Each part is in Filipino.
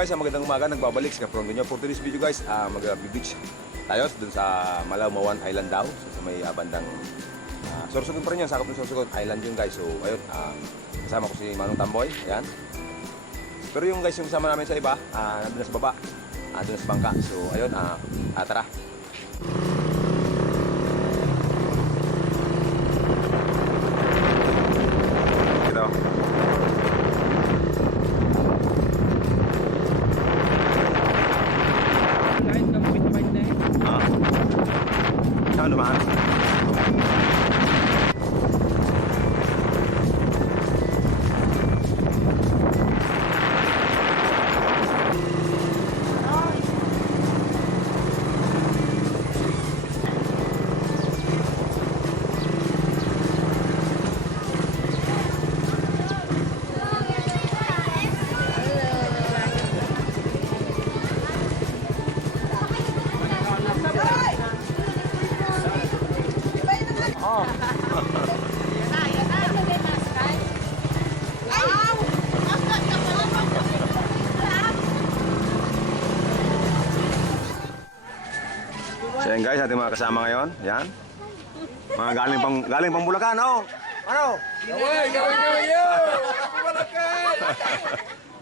guys, magandang umaga, nagbabalik si Kapron Ganyo. For today's video guys, mag-beach tayo dun sa Malaumawan Island daw. So, sa may bandang Sorsogon pa rin yun, sakop ng Sorsogon Island yun guys. So ayun, kasama ko si Manong Tamboy, ayan. Pero yung guys, yung kasama namin sa iba, nandun na sa baba, nandun na sa bangka. So ayun, tara. Ito. Saan dumaan? So yan guys, ating mga kasama ngayon. Yan. Mga galing pang Bulacan, oh. Ano? Gawin yo! Bulacan!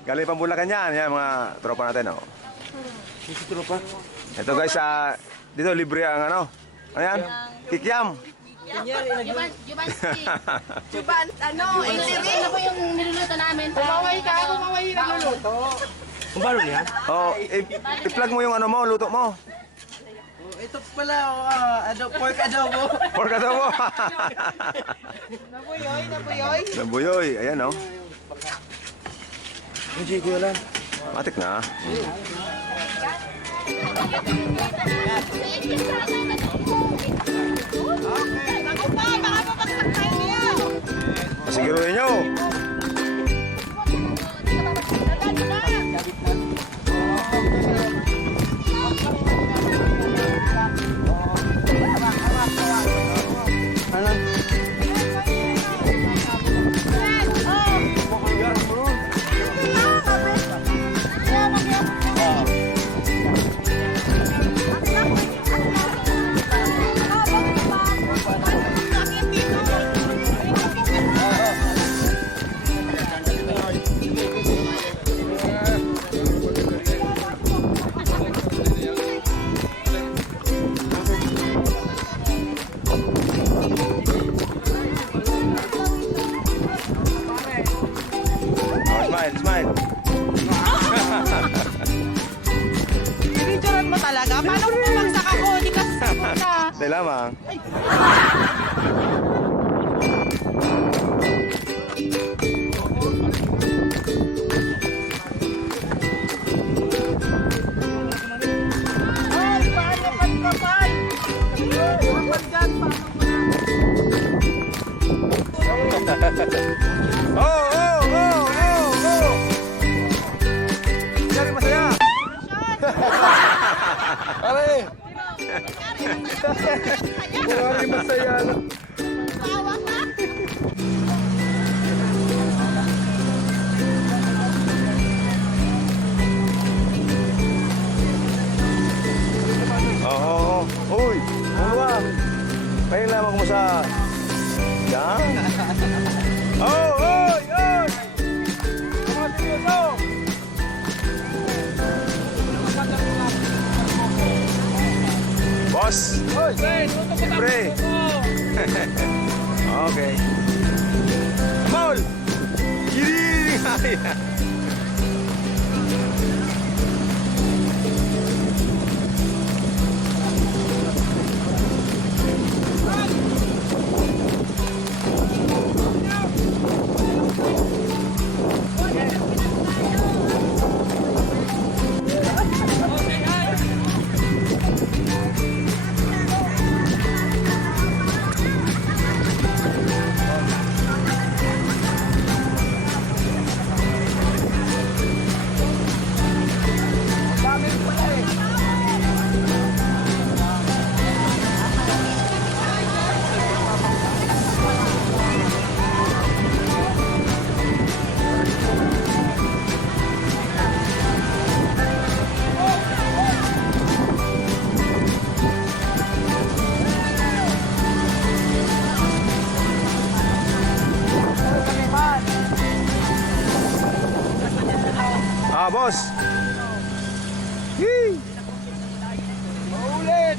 Galing pang Bulacan yan. Yan mga tropa natin, oh. Sisi tropa? Ito guys, dito libre ang ano. Ano yan? Kikiam. Jubanski. Juban, ano, ano po yung niluluto namin? Kumaway ka, kumaway yung nagluluto. Kung paano niya? Oh, i-plug mo yung ano mo, luto mo. Ito pala, pork adobo. Pork adobo. Nabuyoy, nabuyoy. Nabuyoy, ayan oh. Hindi ko alam. Matik na. Ako pa, baka mapagsaktay niya. Pasiguruhin nyo. Smile. Pinidyoran mo talaga? Paano kung bumagsak ako? Di ka sapunta. Dahil lamang. Ay, paano pagkapay? Pagkan, Oh! Jadi masaya. Pare! Pare, masaya na. Tawa ka? Oh. Uy, mula. Pahin lamang mo sa... Yan. Oy! Mga seryoso! Boss! Siyempre! Okay. Maul! Giring! boss. Yee! Maulit!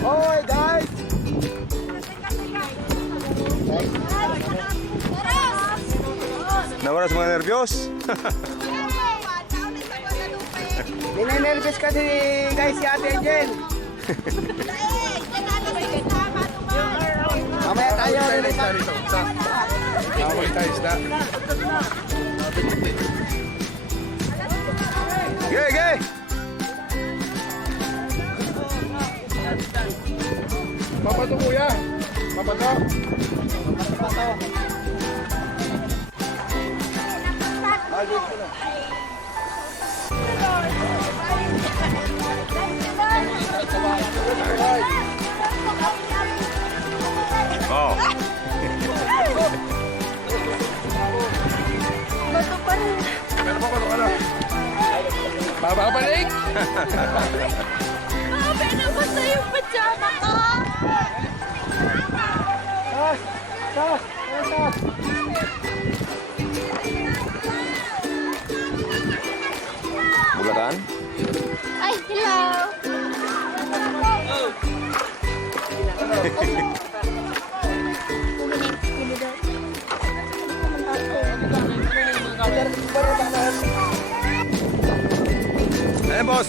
Hoy guys! Nawala sa mga nervyos. Ninenervous kasi guys si Ate Angel. Mamaya tayo rin Ge, ge! Papato kuya. Papato. Oh. Babalik! Basta yung pajama ko. Bulacan? Ay, hello. Ayan, boss.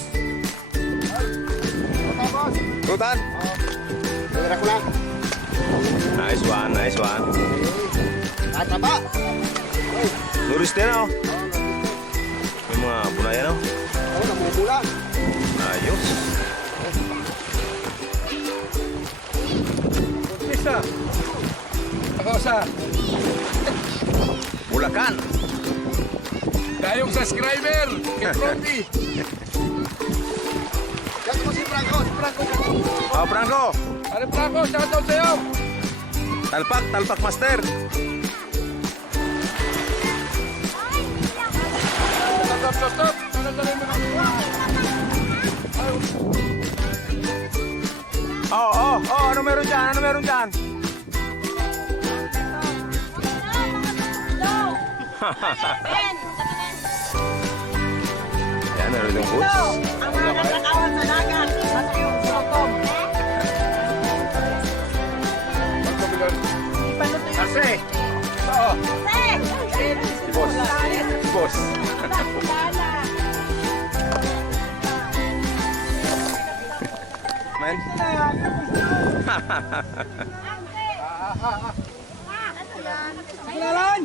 Rutan. Tira ko lang. Nice one, nice one. At taba. Nuris din, oh. May mga bunayan, oh. Ako namumula. Ayos. Isa. Ako sa Bulacan. dayong subscriber. Kay Profi. Yan mo si Franco. Si Franco. Oh, Franco. Ano Franco? Shoutout sa'yo. Talpak, talpak master. Stop, stop, stop. Ano mo Oh, ano meron dyan? Ano meron dyan? Ayan, meron yung foods. Ang mga nakatawan sa dagat. Basta yung sokom. Kasi. Oo. Si boss. Si boss. Man. Kailan?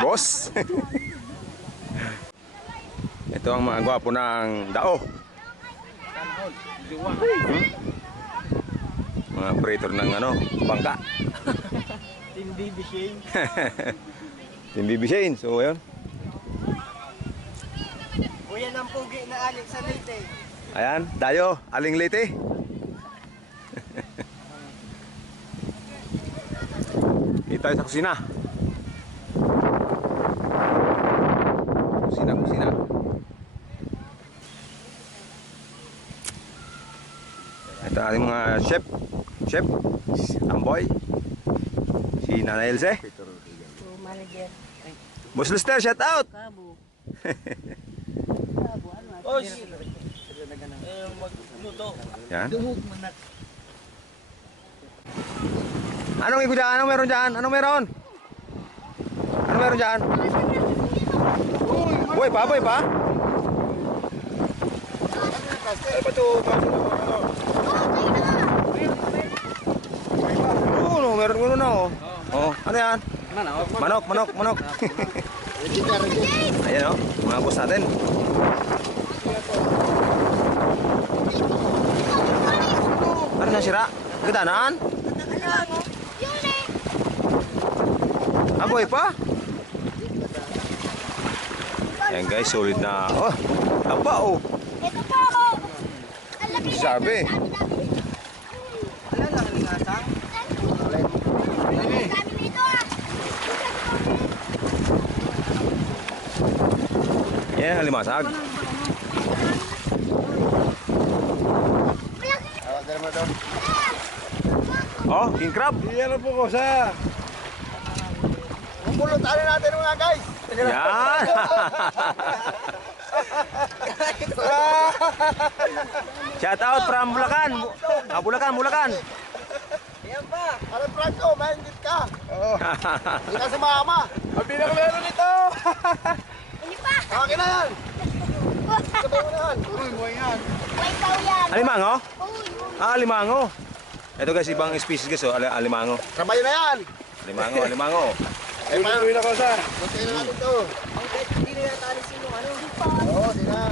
Boss. Ito ang mga gwapo ng dao. Mga operator ng ano, bangka. Team Baby Shane. Team BB Shane. So, ayun. Kuya ng pugi na aling sa Leyte. Ayan, dayo, aling Leyte. Dito tayo sa kusina. Kusina. Ito ang ating mga chef. Chef, Amboy. Si Nanay Elze. Manager. Boss Lester, shout out! Kabo. Oy. Yan. Anong iko dyan? Anong meron dyan? Anong meron? Anong meron dyan? Boy pa? Ay pa to. Oo, no, meron ko na oh. Oh, ano yan? Manok. Ayan o, mga boss natin. Ano na sira? Gadanaan? Aboy pa? Ayan guys, solid na. Oh, apa oh. Ito po ako. Ang laki na. Sabi. Wala lang lingasang. Sabi nito ah. Yan, halimasag. Oh, king crab. Iyan na po ko sa. Pulutan natin mga guys. Yan. Shout out from Bulacan. Bulacan. Ayan pa. Alam Franco, mahingit ka. Oo. Hindi ka sumama. Ang pinakalero nito. Hindi pa. Akin na yan. Sabay mo na yan. Uy, buhay yan. May ikaw yan. Alimango? Uy. Alimango. Ito guys, ibang species guys, oh, alimango. Trabayo na yan. Alimango. Ay, uwi na ko sa. Kunti na natin to. Hindi na yata alisin yung ano. Oo, di na.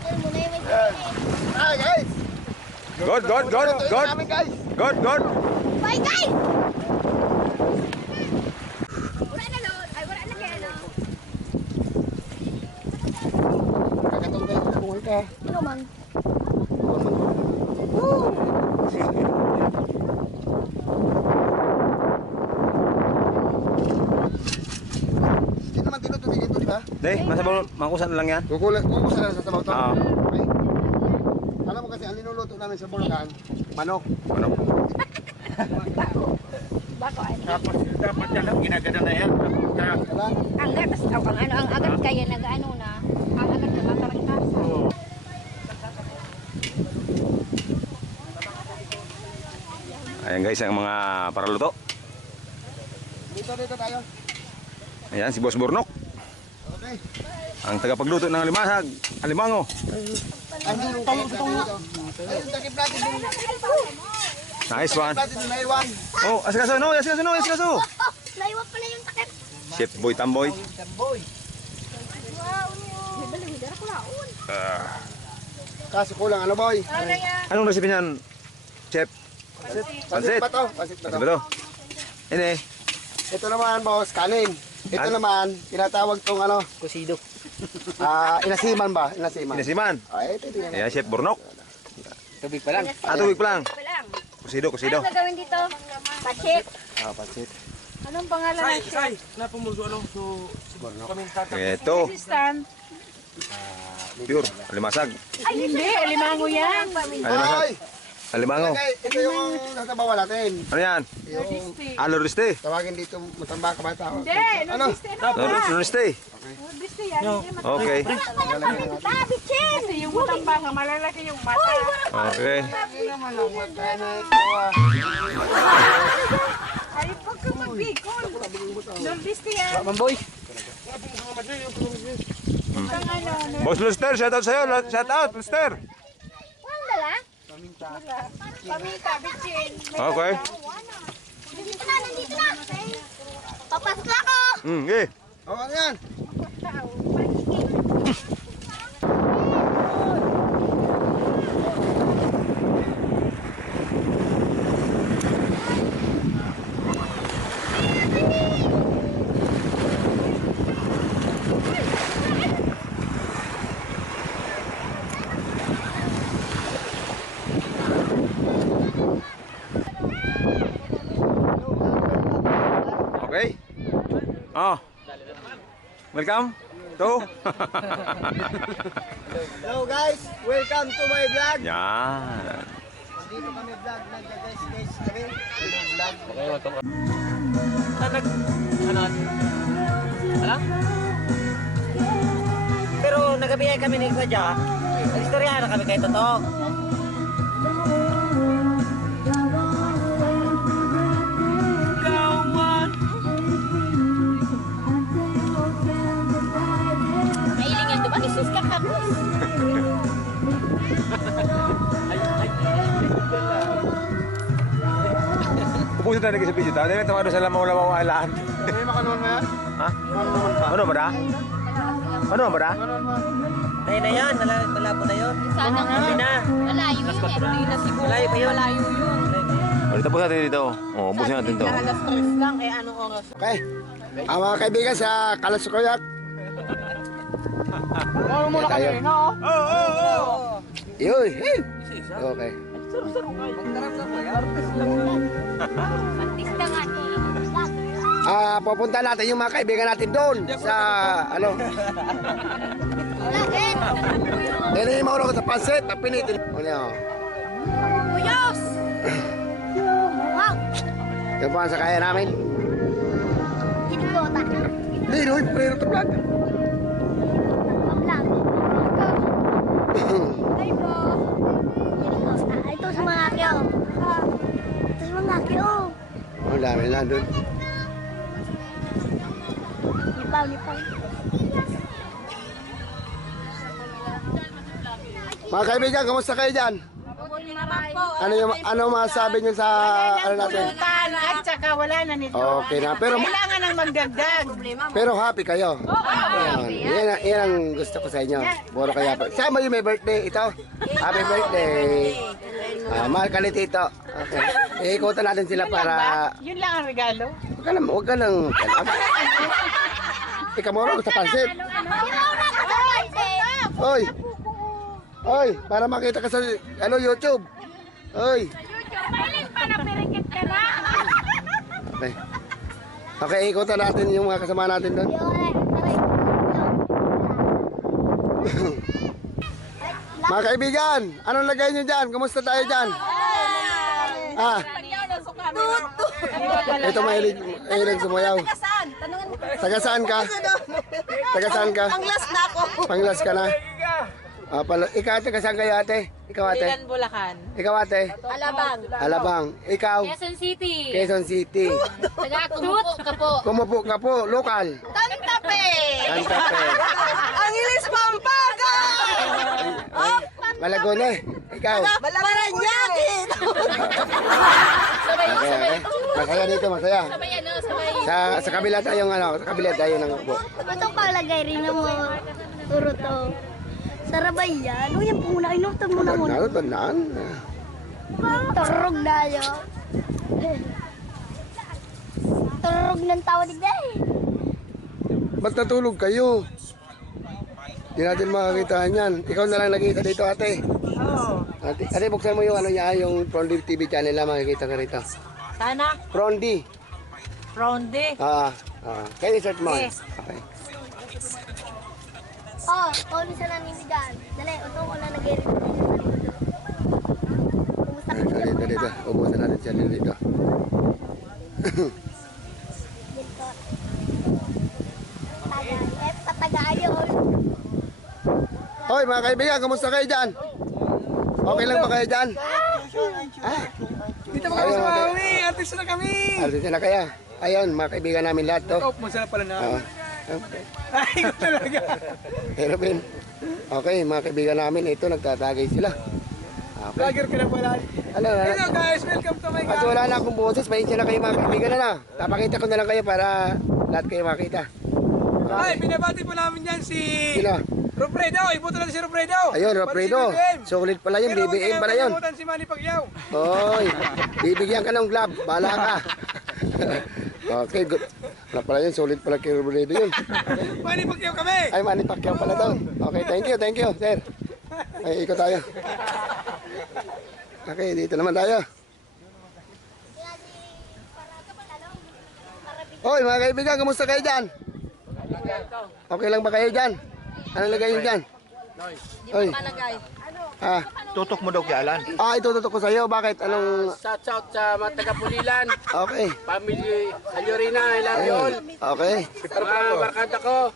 Ayun muna yung may sarili. Ay, guys. Good. Ito namin, guys. Good. Bye guys! Wala na Lord. Ay, wala na kaya no. Kakatong kayo, buhay ka. Ano man? Hindi naman tinutubig ito, di ba? Deh, makusan na lang yan. Kukusa na sa sabaw to. Oo. Okay. Alam mo kasi, ang linuluto namin sa Bulacan, manok. Ano? Bako ay. Dapat yan ang ginagana na yan. Kala? Ang gatas ang agad kaya nag-ano na. Ang agad na tatarangtas. Ayan guys, ang mga paraluto. Dito tayo. Ayan, si Boss Burnok. Okay. Ang tagapagluto ng alimango. Ang tayo sa dito. Ayun, takip natin dun. Nice one. Natin dun, naiwan. Oh, asikaso. Naiwan pala yung takip. Chef Boy Tamboy. Boy. Wow. May balawid ako laon. Kaso kulang, ano boy? Anong recipe niyan, Chef? Pansit ba to? Pansit ba Ano to? ba to? Ini. Ito naman boss, kanin. Ito naman, tinatawag tong ano? Kusido. Inasiman ba? Inasiman. Inasiman. Ito yan. Ayan, Chef Burnok. Tubig pa lang. Tubig pa lang. Palang. Kusido. Ano gagawin dito? Pachit. Pansit. Anong pangalan ng chef? Ito. Assistant. Pure. Alimasag. Ay, hindi. Alimango yan. Alimasag. Ay! Alimango. Okay, ito yung nasabawan natin. Ano yan? Yung Aloriste. tawagin dito, matamba ka ba tawag? Hindi. Ano? Aloriste. Nordiste yan. Okay. Tabichin. Kasi yung matamba nga malalaki yung mata. Okay. Hindi naman ang magkaya na ito ah. Ay, pag ka magbikon. Nordiste yan. Mamboy. Boss Luster, shout out sa'yo. Shout out, Luster. Walang dala? Paminta, bitchin. Okay. Nandito na. Papasok na ako. Okay. Ano yan? Okay. Oh. Welcome to. Hello guys, welcome to my vlog. Yan. Dito kami vlog, guys kami. Vlog. Pero nagabiyay kami ni Kwadya. Istorya na kami kay Totoo. Mailingan doon. Ano sus kakabos? Pupusin tayo lagi sa video. Tayo na tawag sa lamaw-lamaw ang lahat. May makanuman mo yan? Ha? Ano ba da? Ano ba da? Dahil na yan, malabo na yun. Sana nga. Hindi na. Malayo yun eh. Hindi na siguro. Malayo pa yun. Malayo yun. O, tapos natin dito. O, ubusin natin to. Alas 3 lang eh. Anong oras? Okay. Ang mga kaibigan sa Kalasukoyak. Ano muna tayo. kami, no? Yun. Okay. Artista nga Pupunta natin yung mga kaibigan natin doon sa ano. Bakit? Dili mauro ko sa pansit, pinitin. Ano? Buyos! Wow! Yung pa sa kaya namin. Kinukota. Hindi, no, pero to vlog. Pamlang. Ay bro. Kinukota. Ito sa mga kyo. Ito sa mga kyo. Ang dami na doon. Nipaw, nipaw. Mga kaibigan, kamusta kayo dyan? Ano masasabi niyo sa ano natin? Pulutan at saka wala na nito. Okay na, pero Kailangan ng magdagdag. pero happy kayo. Ayan, yan ang gusto ko sa inyo. Boro kaya pa. Sama yung may birthday ito. Happy birthday. Mahal ka ni Tito. Okay. Iikutan natin sila para Yun lang ang regalo. huwag ka lang. Ikaw mo rin sa pansit. Oy. Oy, para makita ka sa ano YouTube. Oy. Okay. Okay, ikutan natin yung mga kasama natin doon. Mga kaibigan, anong lagay nyo dyan? Kumusta tayo dyan? Ito mahilig sumayaw. Taga saan ka? Taga saan ka? Panglas na ako. Panglas ka na? Ikaw taga saan kayo ate? Ikaw ate? Bulacan. Ikaw ate? Alabang. Alabang. Ikaw? Quezon City. Quezon City. Taga Kumupo ka po. Kumupo ka po, lokal. Tantape. Antape. Ang ilis Pampaga. Malagone. Ikaw? Balanyaki. Okay. Masaya dito, masaya. Sabay ano, sabay. Sa kabila tayong ano, sa kabila tayo ng upo. Ito palagay rin mo. Turo to. Sarabay yan. Uy, yan po muna. Inutom mo na muna. Tandaan. Turog na yun. Turog ng tawad eh. Ba't natulog kayo? Hindi natin makakitahan yan. Ikaw na lang nakita dito ate. Ate, buksan mo yung ano niya, yung Prondi TV channel na makikita ka rito. Sana. Prondi. Ronde. Kaya i-search mo. Okay. Oh, kung isa lang hindi dyan. Dali, ito ko na nag-i-review. Kumusta ka Dito. Ubusan natin siya dito. dito? Tagay. Patagayo. Hoy mga kaibigan, kamusta kayo dyan? Okay lang ba kayo dyan? Dito mo kami sa Maui, artista na kami. Artista na kaya? Ayun, mga kaibigan namin lahat to. Oh, masarap pala na. Ay, ko talaga. Pero Ben, okay, mga kaibigan namin, ito nagtatagay sila. Okay. Vlogger ka na pala. Hello guys, welcome to my At wala na akong boses, pahinsya na kayo mga kaibigan na. Tapakita ko na lang kayo para lahat kayo makita. Ay, binabati po namin yan si Sino? Ropredo. Ibuto natin si Ropredo. Ayun, Ropredo. Solid pala yun, BBM pala yun. Pero huwag si Manny Pacquiao. Oy, bibigyan ka ng glove, bahala ka. Okay, good. Wala pala yun, solid pala kay Ropredo yun. Manny Pacquiao kami. Ay, Manny Pacquiao pala daw. Okay, thank you, sir. Ay, ikot tayo. Okay, dito naman tayo. Hoy, mga kaibigan, kamusta kayo dyan? Okay lang ba kayo dyan? Ano lagay nyo dyan? Hoy. Tutok mo daw kay Alan. Itututok ko sa'yo. Bakit? Anong... Shout out sa mga taga-Pulilan, Okay. family Alyorina, I love you all. Okay. Mga barkada ko,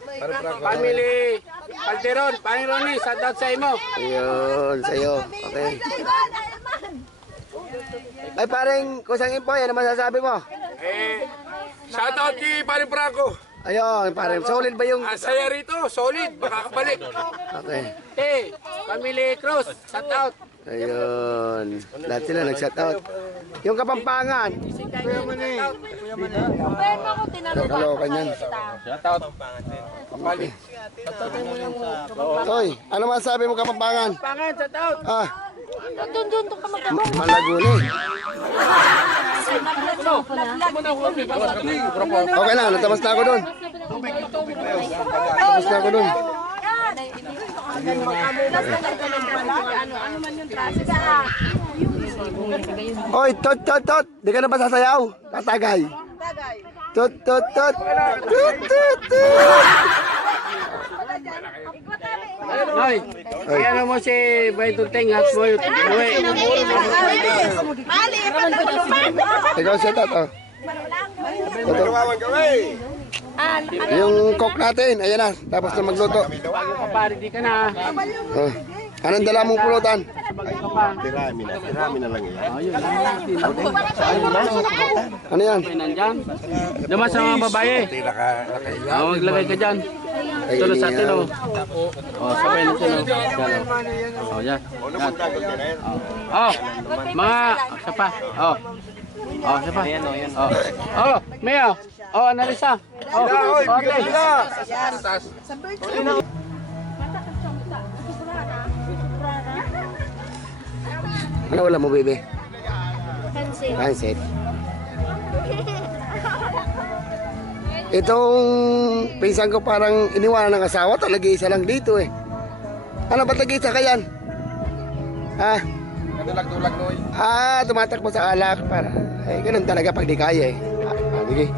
family Calderon, Pangironi, shout out sa imo. Ayun, sa'yo. Okay. Ay, parang kusang impoy, ano masasabi mo? Shout out kay Pare Franco. Ayun, parang solid ba yung... Saya rito, solid, makakabalik. Okay. Family Cruz, shout out. Ayun. Lahat sila nag-shout out. Yung Kapampangan. Kalokan yan. Toy, ano masabi mo Kapampangan? Pangan, shout out. Ah, Doon to ka Malaguni. Okay na, natabas na ako doon. Natabas na ako doon. Oy, tot, tot, tot. Di ka na ba sasayaw? Tatagay. Tot, tot, tot. Tot, tot, tot. Hoy, kaya mo si Baytuting at Boy. Ikaw siya, tot. Oh. Yung cook natin, ayan na. Tapos na magluto. Pare, di ka na. Oh. Anong dala mong pulutan? Ano yan? Nandyan. Naman sa mga babae. Maglagay ka dyan. Tulad sa atin, oh. Oh, sabay na sila. Oh, yan. Oh, mga, isa pa. Oh. Oh, isa pa. Oh. Oh, Meo. Oh, Analisa. Oh, okay. Ano wala mo, bebe? Pansit. Pansit. Itong pinsan ko parang iniwanan ng asawa, talaga isa lang dito eh. Ano ba't nag-isa ka yan? Ha? Tulag-tulag noy. Ah, tumatakbo sa alak para. Eh, ganun talaga pag di kaya eh. Sige.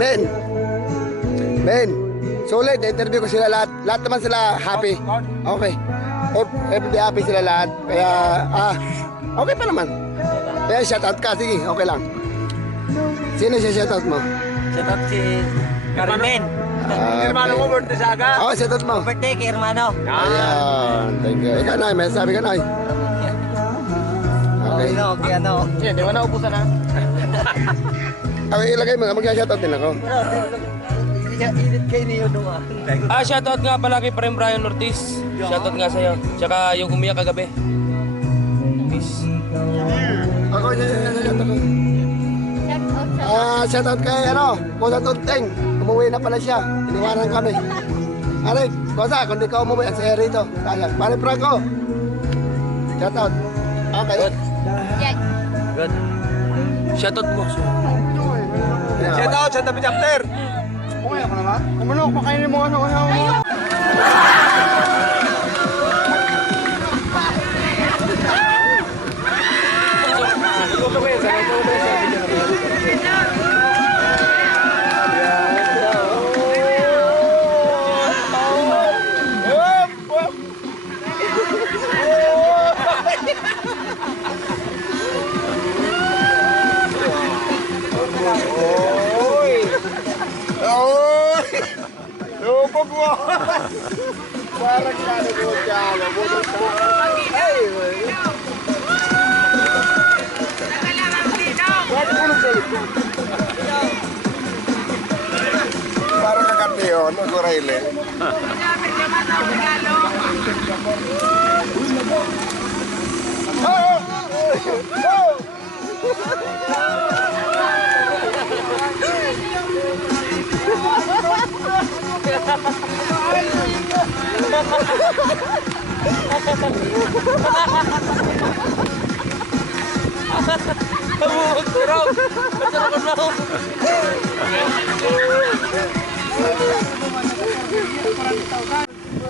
Ben! Ben! Solid, interview ko sila lahat. Lahat naman sila happy. Okay. Everyday happy sila lahat. Kaya, okay pa naman. Kaya shoutout ka, sige, okay lang. Sino siya shoutout mo? Shoutout si Carmen. Hermano mo, birthday sa aga. Oo, shoutout mo. Birthday kay hermano. Ayan, thank you. Ikaw na, may sabi ka na. Okay. Okay, ano? Di ba naubusan na? Okay, ilagay mo, mag-shoutout din ako. Init kayo niyo doon. Shoutout nga pala kay Prem Brian Ortiz. Shoutout nga sa'yo. Tsaka yung umiyak kagabi. Peace. Ako, shoutout ako. Shoutout kay, Kosa Tunteng. Umuwi na pala siya. Iniwanan kami. Aray, Kosa, kung di ka umuwi, ang saya rito. Sayang. Pare Franco. Shoutout. Okay. Good. Shoutout mo. Shout out sa Tapi Chapter. Kumanok, pakainin mo ano. Lupog mo! Parang nanonood ka. Mabulot ka. Ay! Bakit bulog ka? Parang kakampiyon. Ako Riley.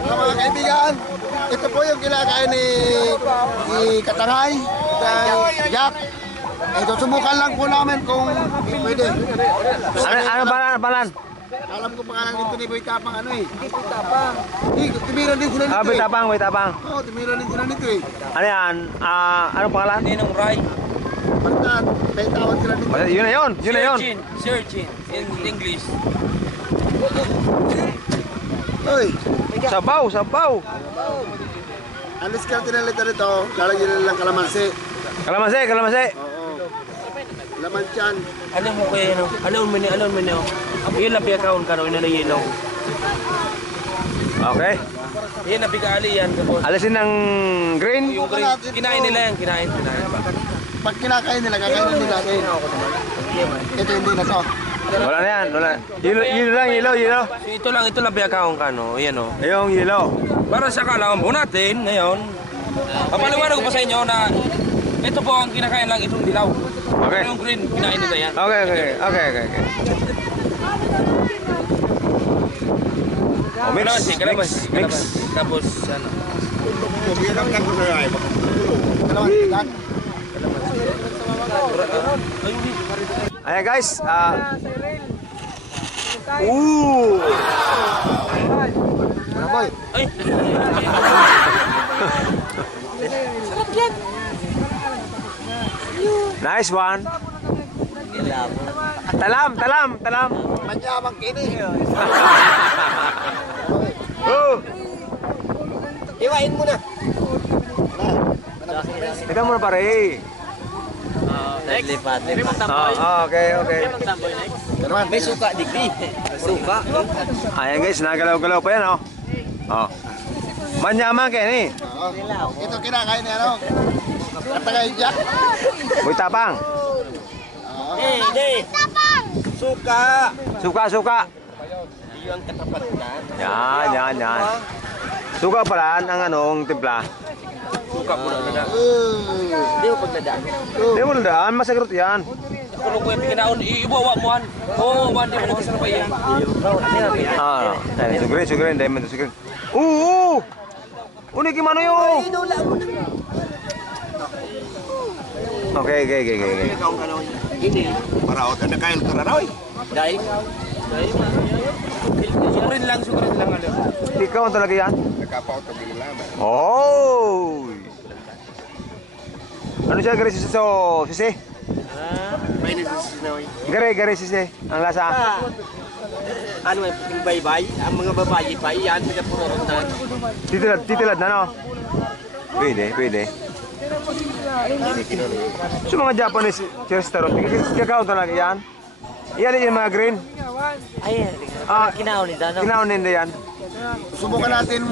Mga kaibigan, ito po yung kinakain ni Katangay, kay Jack. Ito, subukan lang po namin kung pwede. Ano balan? Alam ko pangalan dito ni Boy Tapang Boy Tapang. Timiran din sila nito Boy Tapang. Oo, timiran din sila nito eh. Ano yan? Ano pangalan? Ninong Rai. Basta, may tawag sila nito. Yun na yun. Searchin. In English. Uy, Sabaw. ang diskarte na nito, lalagyan nila ng kalamansi. Kalamansi. Oo. Laman tiyan. Ano mo kaya yun? Ano mo niyo? Iyan lang piyakaon ka rin na yelo. Okay. Iyan na pika-ali yan. Kapos. Alisin ng green. Yung green, kinain nila yan, kinain. Pag kinakain nila, kakainin nila natin. Ito hindi na to. Wala na yan. Wala. Yelo lang, yelo. Ito lang piyakaon ka, no? Ayan, no? Yung yelo. Para sa kalaman po natin, ngayon, papaliwanag ko pa sa inyo na ito po ang kinakain lang, itong dilaw. Okay. Yung green, kinain nila yan. Okay. Oh, mix. Tapos, ano? Kalaman. Ayan guys. Boy. Ay! Nice one. Talam. Manyamang kini. Oh, Iwain mo na. teka muna pare. Lipat. Okay. May suka, digdi. Suka. Ayan guys, nagalaw-galaw pa yan, oh. Oh. Manyaman kayo ni. Ito kinakain niya, no? Katagayin dyan. Uy, tapang. Hindi. Suka. Suka. Yung katapat na. Yan. Suka pala ang anong timpla. Suka mo na na. Hindi mo pagdadaan. Hindi mo nandaan, masagrot yan. Kung ko yung kinaon, iibawa mo an. Oo, di mo nagkasal pa yan. Sugarin, diamond, sugarin. Oo! Unik yung mano yun! Okay. Para otan na kayo ka raw. Dahil. Sukurin lang. Ano. Ikaw ang talaga yan? Nakapaut ang bilalaman. Oh! Ano siya, gari sisi? May nasisinaw. Gari sisi. Ang lasa. Ano yung baybay? Ang mga babae pa, iyan, pinapurorotan. Titilad na, no? Pwede. So mga Japanese restaurant, kakao talaga yan? Yan yung mga green. Ay, kinaon nito, ano? Kinaunin na yan. Subukan natin.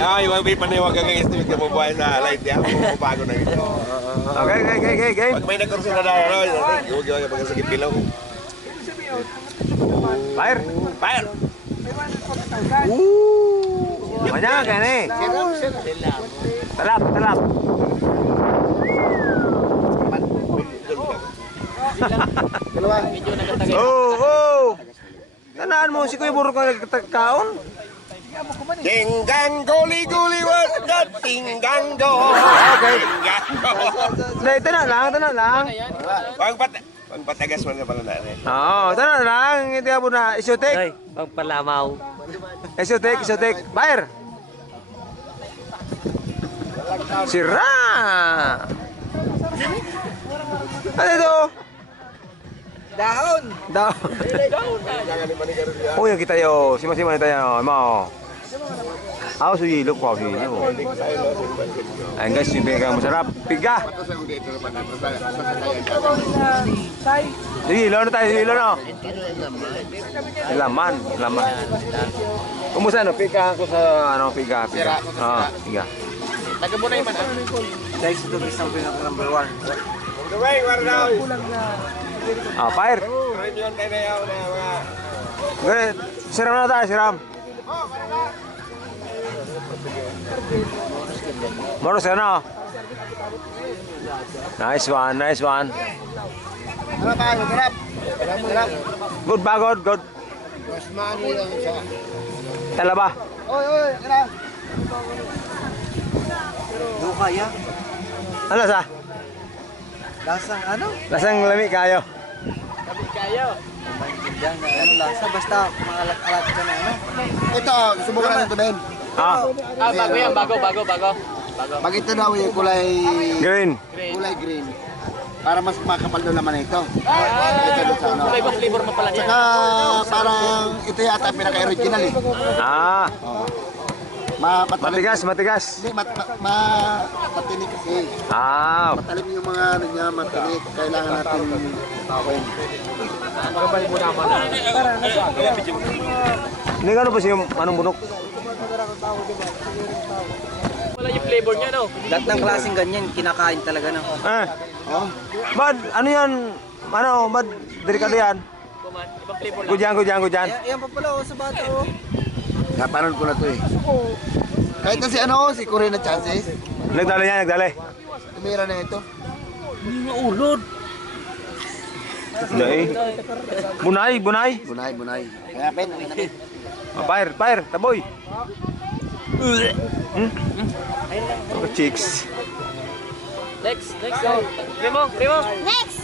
Ay, may paniwag ang estimate ka mabuhay sa light niya. Bago na ito. Okay. Pag may nagkurso na daw, huwag pag sa gipilaw. Fire. Banyak kan ni? Talap. Dalawa. Oh. Tanaan mo si Kuya Burok na nagkakaon? Tinggang guli was that tinggang go. Okay. Tinggang go. Dahil tanaan lang. Pagpatagas man na pala na. Oo, tanaan lang. Hindi mo na isotek. Ay, pagpalamaw. Isotek. Fire. Sira. Ano ito? Dahon! Oh, yang kita yo. Sima-sima na tayo. Mau. Ako sa yelo ko. Ayan guys, yung pinagkang masarap. Piga. Sige, lolo tayo. Laman. Kumusta no? Piga ako sa piga. Piga. Taga mo na yung mana. Guys, ito isang pinaka-number 1. Fire. Ganun, siram na tayo, siram. Moros ka na. Nice one. Ano pa? Sarap. Good ba, good. Mas maano lang siya. Tala ba? Oy, kaya. Duka ya. Ano sa? Lasang ano? Lasang lami kayo. Maintindihan na ano lasa. Basta maalat-alat ka na ano. Ito, subukan natin ito, Ben. Bago yan, bago. Pag ito daw yung kulay Green. green. Para mas makapal doon naman ito. Ito doon sa ano. Ibang flavor mo pala Saka parang ito yata pinaka-original eh. Ah. Matigas, matigas. Hindi, matinik kasi. Ah, Matalim yung mga ano niya, matinik. Kailangan natin tawin. ini kan apa sih anong bunok? Wala yung flavor niya, no? Lahat ng klaseng ganyan, kinakain talaga na. Eh. Bad, ano yan? Ano, bad, delikado yan. Ibang flavor lang. Gujang. Ayan pa pala, sa bata, oh. Kapanon ko na to eh. Kahit na si ano, si Corina Chances. Nagdala yan, nagdala. Tumira na ito. Dai. Bunay. Bunay. Kaya pen. Fire, taboy. Chicks. Next. Primo. Next!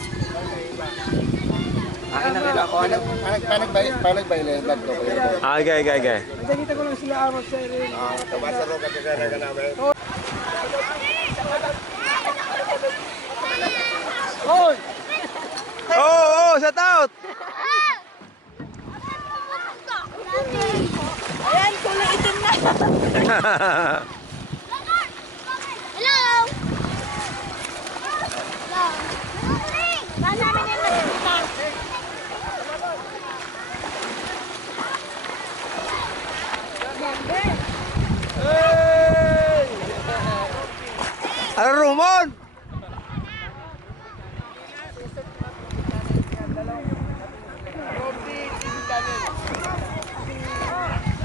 Akin na rin ako. Panagbayle, vlog to. Ah, okay. Oh, shout out. Ayan, kulay itim na. Hello! Saan namin yung nagpunta? Ano Rumon?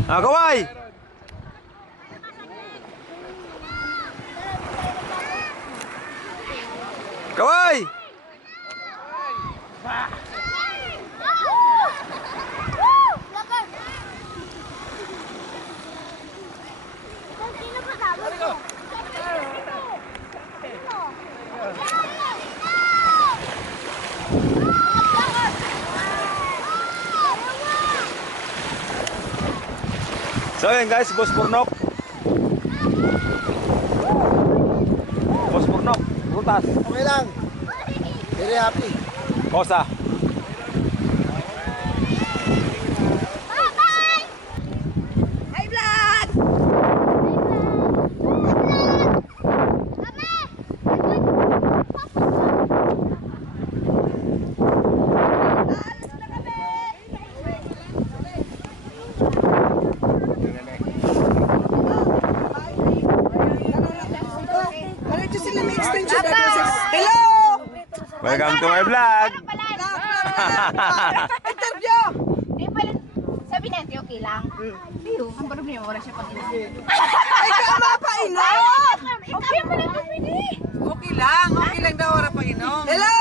Ah, kaway. Kaway. Sino pa tawag ko? So yan guys, Boss Purnok. Rutas. Okay lang. Very happy. Kosa. Bye-bye! Hi, vlog! Hello! Welcome to my vlog. Interview! Di pala, sabi natin okay lang. Ang problema, wala siya pag-inom. Ikaw mapainom! Okay mo lang pwede. Okay lang daw wala painom. Hello!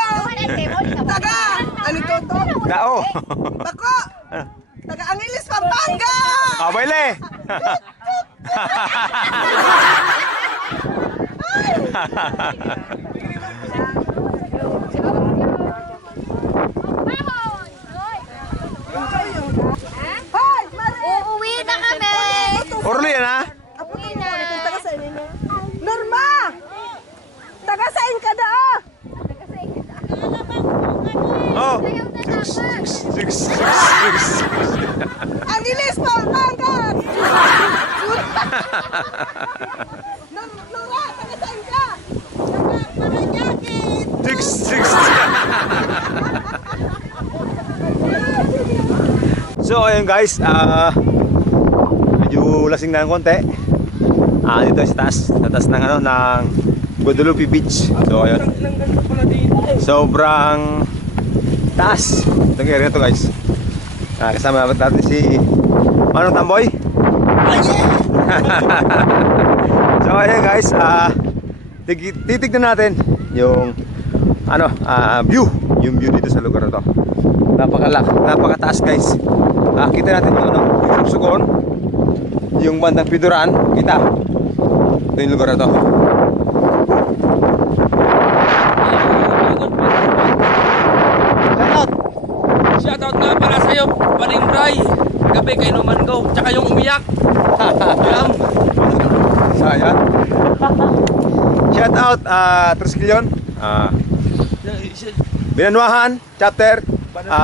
Taga! Ano to? Tao. Bako! Taga Angeles, Pampanga! Ah, baile. Hoy! Uuwi na kami! Orly yan ha? Uuwi na. Taga sa inyo. Norma! Taga sa inyo ka da! Oh. Six. Angeles, Pampanga! Nora, taga sa inyo ka! Taga Paranaque! Six. So ayun guys, medyo lasing na ng konti. Dito sa taas ng ng Guadalupe Beach. So ayun. Sobrang taas itong area na to guys. Kasama natin si Manong Tamboy. So ayun guys, titignan natin yung view dito sa lugar na to. Napakataas guys. Kita natin yung Sorsogon, yung bandang Piduran, kita. Ito yung lugar na to. Shoutout nga pala sa'yo, Paring Bray. Gabi kay Numan Go. Tsaka yung umiyak. Yam. So ayan. Shout out Triskelion, Binanuahan chapter,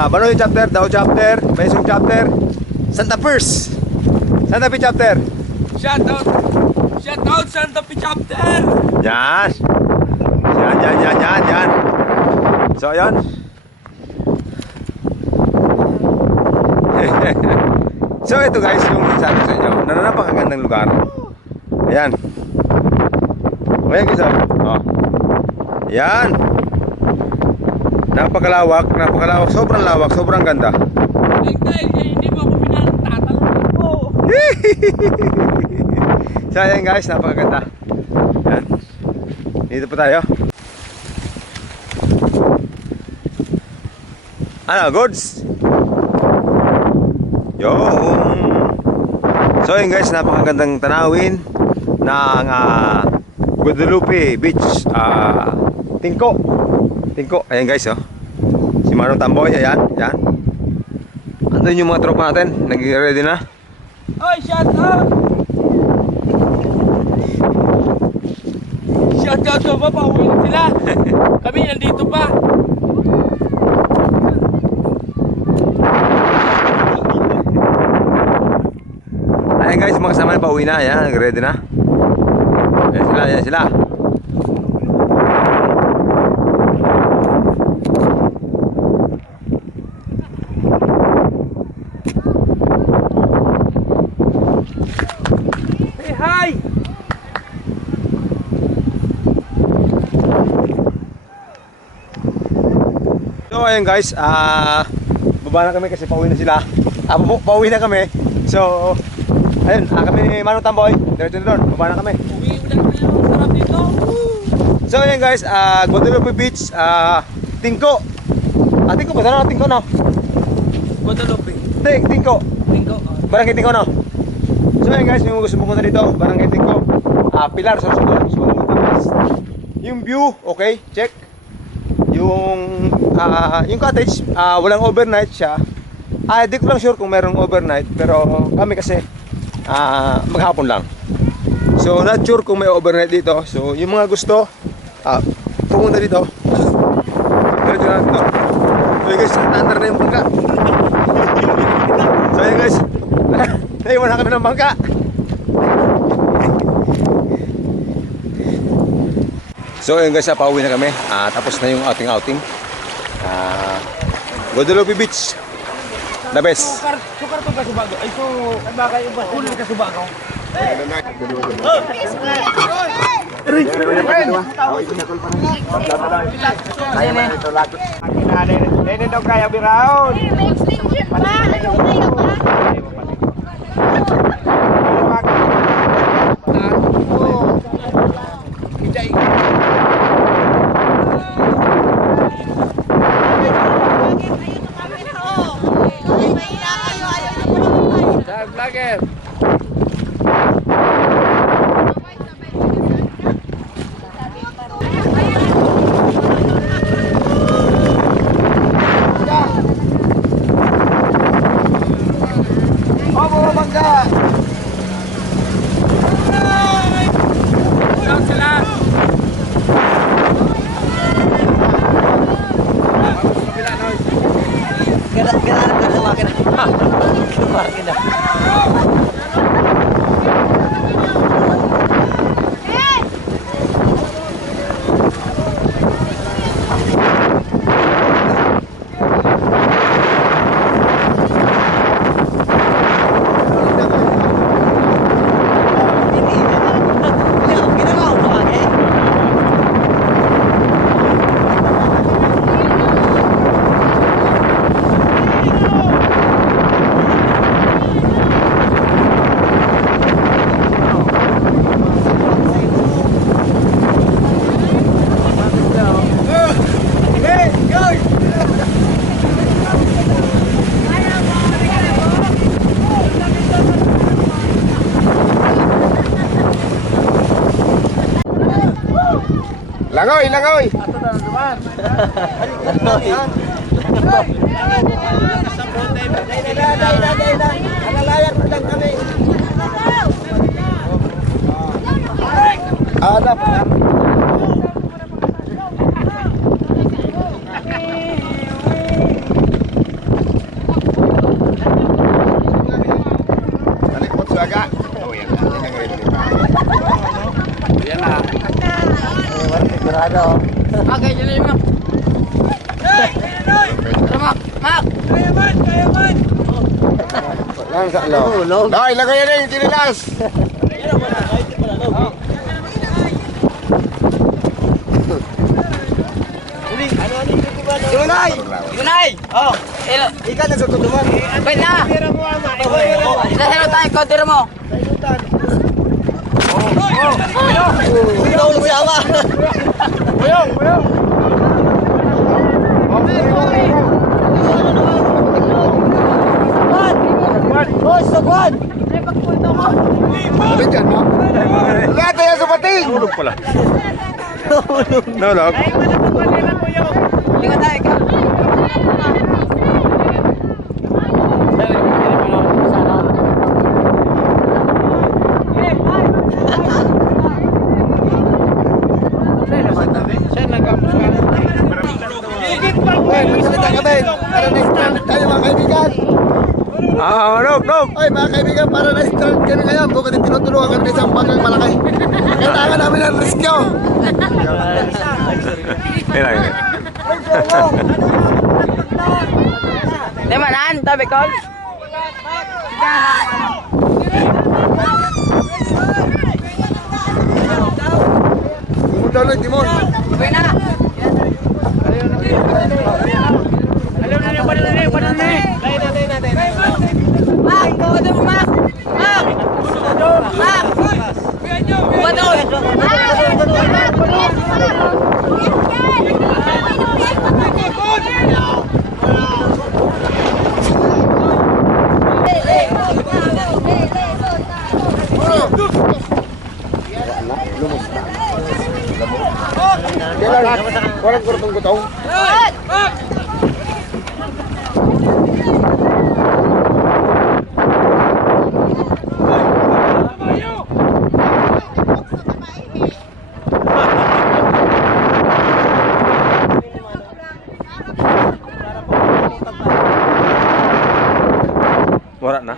Banoy chapter, Dao chapter, Baysong chapter, Santa Fe chapter. Shout out Santa Fe chapter. Yan. Yan. So, yan. So, ito guys, yung sabi sa inyo, na napakagandang lugar. Ayan. Ayan guys, oh. Yan. Napakalawak, sobrang lawak, sobrang ganda. Hindi mo ako pinatatalong po. So, ayan guys, napakaganda. Yan. Dito pa tayo. Ano, goods? So yun guys, napakagandang tanawin ng Guadalupe Beach, Tingko, ayan guys, oh. Si Manong Tamboy, ayan. Andun yung mga tropa natin, nag-ready na. Oy, shout out. Shout out ka ba? Pauwi na sila. Kami nandito pa. Ayan guys, mga kasama na pauwi na, ayan, nag-ready na. Ayan sila. Hey, hi! So ayun guys, baba na kami kasi pauwi na sila. Pauwi na kami. So ayun, kami ni Manong Tamboy, diretso na doon, baba na kami. Uwi ulit na yung sarap dito. So ayun guys, Guadalupe Beach, Tingko. Tingko ba? Saan Tingko, no? Guadalupe. Tingko. Tingko. Barangay Tingko, no? So ayun guys, yung gusto mo na dito, Barangay Tingko, Pilar, Sorsogon. So yung view, okay, check. Yung cottage, walang overnight siya. Di ko lang sure kung merong overnight, pero kami kasi maghapon lang. So not sure kung may overnight dito. So yung mga gusto pumunta dito. Diretso na dito. So guys, naandar na yung bangka. So yun guys, naiwan na kami ng bangka. So yun guys, pauwi na kami. Tapos na yung outing. Guadalupe Beach, the best. Sukar to kasubago. Ay so, bakay uba. Ulo kasubago. Dene daw kaya biraon. Vlogger. Langoy! Ano? Okay, dyan na yung Lang sa loob. Dahil lagay yan yung tinilas. Junay! Junay! Oh! Ikaw nagtutuduman. Pwede na! Nasalo tayo, counter mo! Ulo mo yawa! Ano dyan, no? Lahat tayo sa pating! Tulog pala. Nulog. Ikaw tayo, ikaw! Ay, magsalita ka, Ben. Para na-strand tayo, mga kaibigan. Ay, mga kaibigan, para na-strand kami ngayon. Bukod din tinutulungan kami ng isang bagang malaki. Kailangan namin ang rescue. Di manan, tabi ko! Timon daw lang, Timon. Okay na! Mak! Counter mo, Mak! Mak! Mak! Badol! Kailan, walang kurtong-gutong. Wala na.